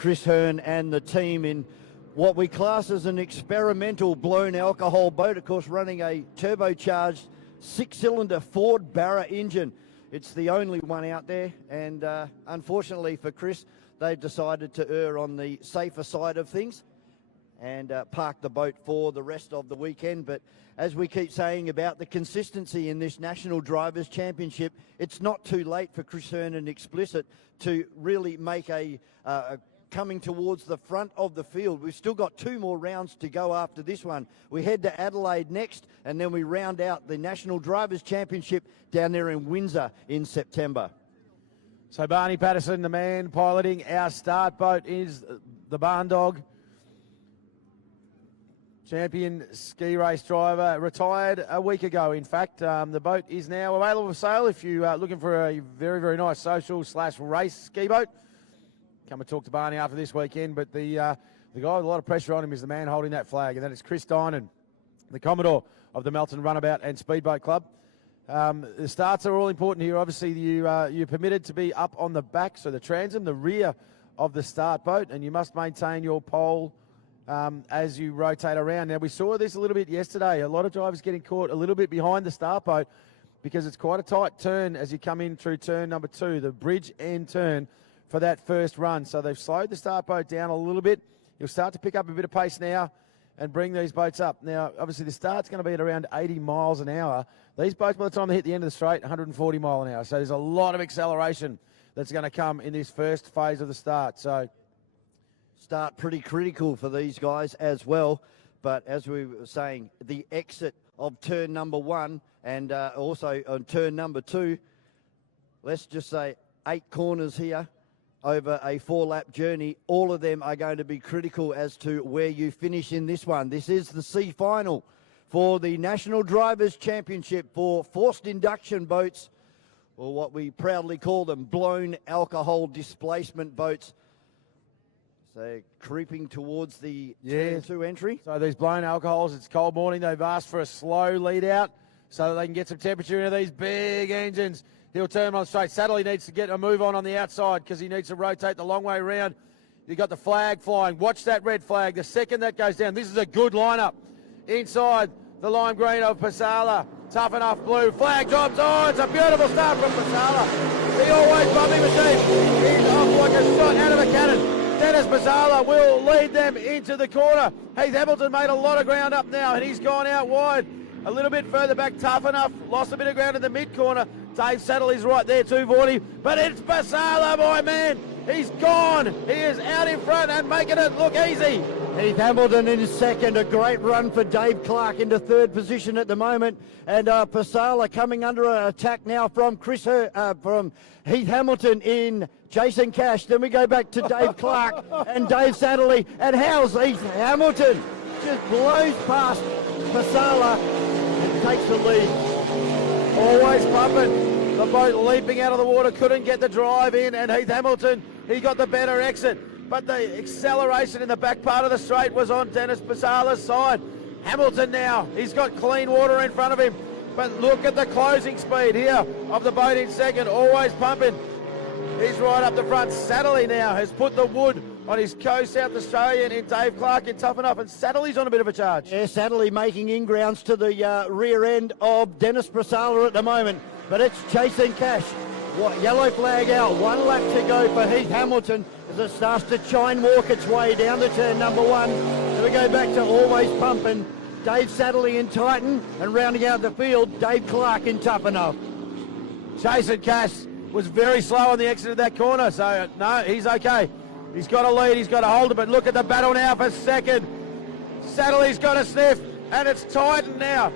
Chris Hearn and the team in what we class as an experimental blown alcohol boat, of course running a turbocharged 6-cylinder Ford Barra engine. It's the only one out there, and unfortunately for Chris, they've decided to err on the safer side of things and park the boat for the rest of the weekend. But as we keep saying about the consistency in this National Drivers' Championship, it's not too late for Chris Hearn and Explicit to really make a coming towards the front of the field. We've still got 2 more rounds to go after this one. We head to Adelaide next, and then we round out the National Drivers' Championship down there in Windsor in September. So Barney Patterson, the man piloting our start boat, is the Barn Dog. Champion ski race driver, retired a week ago, in fact. The boat is now available for sale if you are looking for a very, very nice social/race ski boat. Come and talk to Barney after this weekend, but the guy with a lot of pressure on him is the man holding that flag, and that is Chris Dinan, the Commodore of the Melton Runabout and Speedboat Club. The starts are all important here. Obviously, you're permitted to be up on the back, so the transom, the rear of the start boat, and you must maintain your pole as you rotate around. Now, we saw this a little bit yesterday. A lot of drivers getting caught a little bit behind the start boat because it's quite a tight turn as you come in through turn number 2, the bridge end turn for that first run. So they've slowed the start boat down a little bit. You'll start to pick up a bit of pace now and bring these boats up. Now, obviously, the start's going to be at around 80 miles an hour. These boats, by the time they hit the end of the straight, 140 mile an hour. So there's a lot of acceleration that's going to come in this first phase of the start. So start pretty critical for these guys as well. But as we were saying, the exit of turn number 1 and also on turn number 2, let's just say 8 corners here over a 4-lap journey. All of them are going to be critical as to where you finish in this one. This is the C final for the National Drivers' Championship for forced induction boats, or what we proudly call them, blown alcohol displacement boats. So creeping towards the turn 2 entry. So these blown alcohols, it's cold morning. They've asked for a slow lead out so that they can get some temperature into these big engines. He'll turn on straight. Sadly needs to get a move on the outside because he needs to rotate the long way around. You've got the flag flying. Watch that red flag. The second that goes down, this is a good lineup. Inside the lime green of Pasala. Tough enough blue. Flag drops. Oh, it's a beautiful start from Pasala. The always bumpy machine. He's off like a shot out of a cannon. Dennis Pasala will lead them into the corner. Heath Hamilton made a lot of ground up now, and he's gone out wide. A little bit further back, Tough Enough. Lost a bit of ground in the mid-corner. Dave Saddle is right there, 240. But it's Pasala, my man. He's gone. He is out in front and making it look easy. Heath Hamilton in second. A great run for Dave Clark into 3rd position at the moment. And Pasala coming under attack now from from Heath Hamilton in Jason Cash. Then we go back to Dave Clark and Dave Satterley. And how's Heath Hamilton? Just blows past Pasala and takes the lead. Always pumping. The boat leaping out of the water, couldn't get the drive in, and Heath Hamilton, he got the better exit. But the acceleration in the back part of the straight was on Dennis Pasala's side. Hamilton now, he's got clean water in front of him. But look at the closing speed here of the boat in second, always pumping. He's right up the front. Satterley now has put the wood on his co-South Australian in Dave Clark in Tough Enough, and Satterley's on a bit of a charge. Yeah, Satterley making ingrounds to the rear end of Dennis Pasala at the moment, but it's Jason Cash. Yellow flag out, 1 lap to go for Heath Hamilton as it starts to chine walk its way down the turn number 1. So we go back to always pumping. Dave Satterley in Titan, and rounding out the field, Dave Clark in Tough Enough. Jason Cash was very slow on the exit of that corner, so no, he's okay. He's got a lead, he's got a hold of it. Look at the battle now for second. Satterley's got a sniff, and it's Titan now.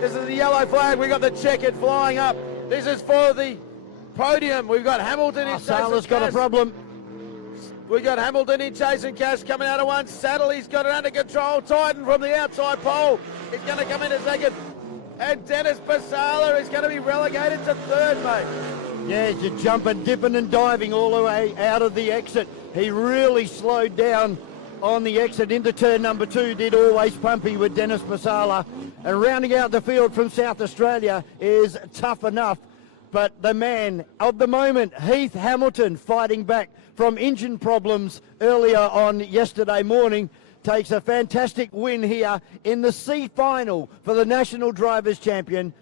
This is the yellow flag. We've got the checkered flying up. This is for the podium. We've got Hamilton in Sala's got a problem. We've got Hamilton in Jason Cash coming out of one. Satterley's got it under control. Titan from the outside pole is going to come in a second. And Dennis Pasala is going to be relegated to 3rd, mate. Yeah, you're jumping, dipping and diving all the way out of the exit. He really slowed down on the exit into turn number 2, did always pumpy with Dennis Pasala. And rounding out the field from South Australia is Tough Enough. But the man of the moment, Heath Hamilton, fighting back from engine problems earlier on yesterday morning, takes a fantastic win here in the C final for the National Drivers' Championship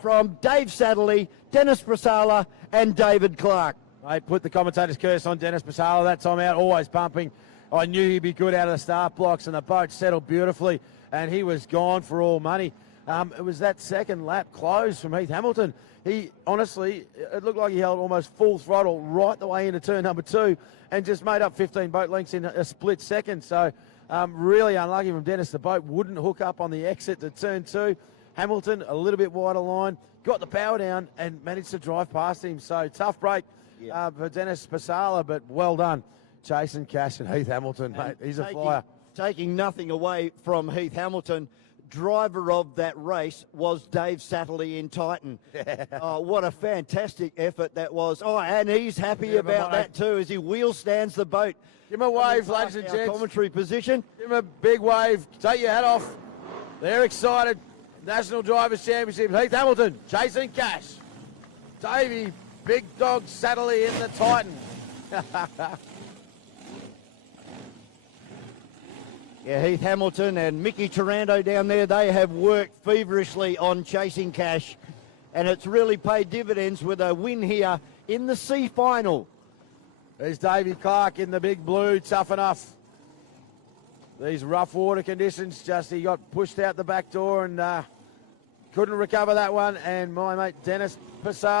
from Dave Satterley, Dennis Prasala and David Clark. Mate, put the commentator's curse on Dennis Prasala that time out, always pumping. I knew he'd be good out of the start blocks, and the boat settled beautifully, and he was gone for all money. It was that second lap close from Heath Hamilton. He, honestly, it looked like he held almost full throttle right the way into turn number 2 and just made up 15 boat lengths in a split second. So really unlucky from Dennis. The boat wouldn't hook up on the exit to turn 2. Hamilton, a little bit wider line, got the power down and managed to drive past him. So tough break for Dennis Pasala, but well done. Jason Cash and Heath Hamilton, mate. He's a flyer. Taking nothing away from Heath Hamilton, driver of that race was Dave Satterley in Titan. Oh, what a fantastic effort that was. Oh, and he's happy about that too as he wheel stands the boat. Give him a wave, ladies and gents. Commentary position. Give him a big wave. Take your hat off. They're excited. National Drivers' Championship. Heath Hamilton, Jason Cash. Davey, big dog Satterley in the Titan. Yeah, Heath Hamilton and Mickey Taranto down there, they have worked feverishly on chasing Cash, and it's really paid dividends with a win here in the C final. There's Davey Clark in the big blue, tough enough. These rough water conditions, he got pushed out the back door and couldn't recover that one. And my mate Dennis Passar